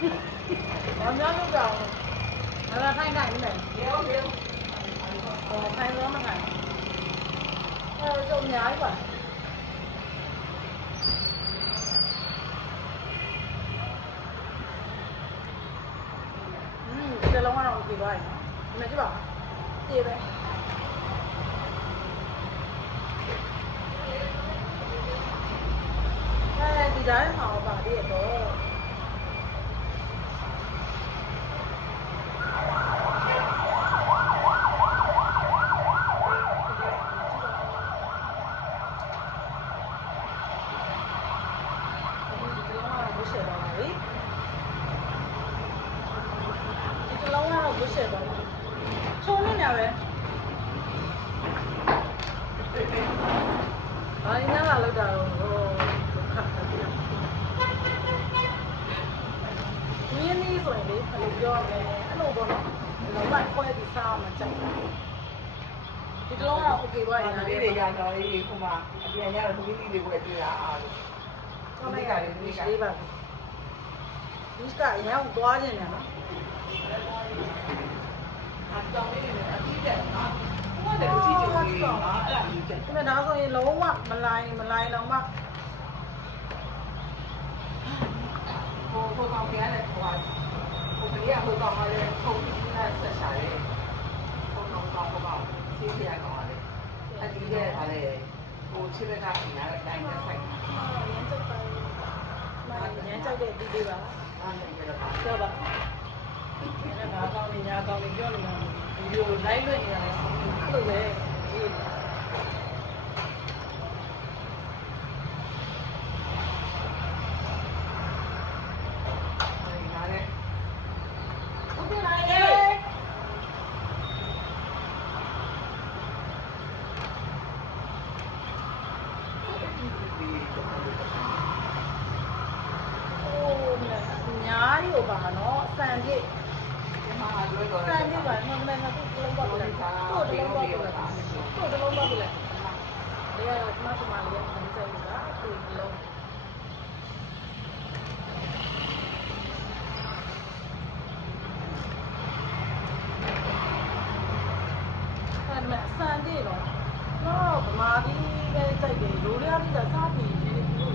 ဘာများလို့ကြောင်ငါထိုင်တိုင်းမယ်ရောရောဟောထိုင်တော့မထိုင်အဲတော့အများကြီးပါဒီလုံးကတော့โอเคသွားပြီနော်ဒီမှာကြည့်ပါတည်ပဲအဲဒီကြားထဲမှာပါသေးရတော့ချုံနေညာပဲဘာရင်းလာလောက်တာတော့ဟိုခါတယ်မြင်းနေဆိုရင်လေဘယ်လိုပြောရမလဲအဲ့လိုပေါ့နော်လောကခွဲပြီးစားမှကြိုက်တာဒီတလုံးကတော့โอเคပါရင်လည်း လေးတွေရတော့အေးခုမှအပြန်ရတော့သမီးလေးတွေဝယ်တွေ့တာအားလို့ ဒီကလေးဒီလေးပါဒီကရအောင်သွားခြင်းနဲ့နော်အတောင်းလေးတွေအပြီးတယ်နော်ဘုရားလည်းကြည့်ကြည့်လေးနော်အဲ့ဒါကြီးချက် ဒီမှာဒါဆိုရင်လုံးဝမလိုင်းတော့မှဟိုကောင်ပြန်လဲဟိုကလေးကဟိုကောင်ကလည်းခုံပြီးလာဆက်ရှာတယ်ဟိုကောင်စီးပြရကောင်လည်းအဒီရဲ့ဟာလေဟိုချစ်တဲ့ကပြင်ရတဲ့အတိုင်းနဲ့ဆိုင်တာ ရမ်းကြောက်ပါမရမ်းကြောက်တဲ့ဒီလေးပါ အားလည်းရတော့ ပြောပါအဲ့ဒါကောင်းနေညာကောင်းနေပြောနေတာဗီဒီယိုလိုက်လွှင့်နေတာလေအဲ့လိုပဲဒီနားနဲ့ โอเคလိုက်လေညာရီကိုပါနော်စံပြည့် ဒီမှာလွှဲတော့ စံပြည့်ပါနော်မင်းကသူ့လုံးပေါက်ပြလိုက်တို့တလုံးပေါက်ပြလိုက်တို့တလုံးပေါက်ပြလိုက်ဒီကကျမစမလေးကမင်းစိတ်ကသူ့လုံးအဲ့မဲ့စံပြည့်တော့တော့ဗမာပြည်ပဲစိုက်တယ်ရိုးရည်ကစားပြီးဒီလို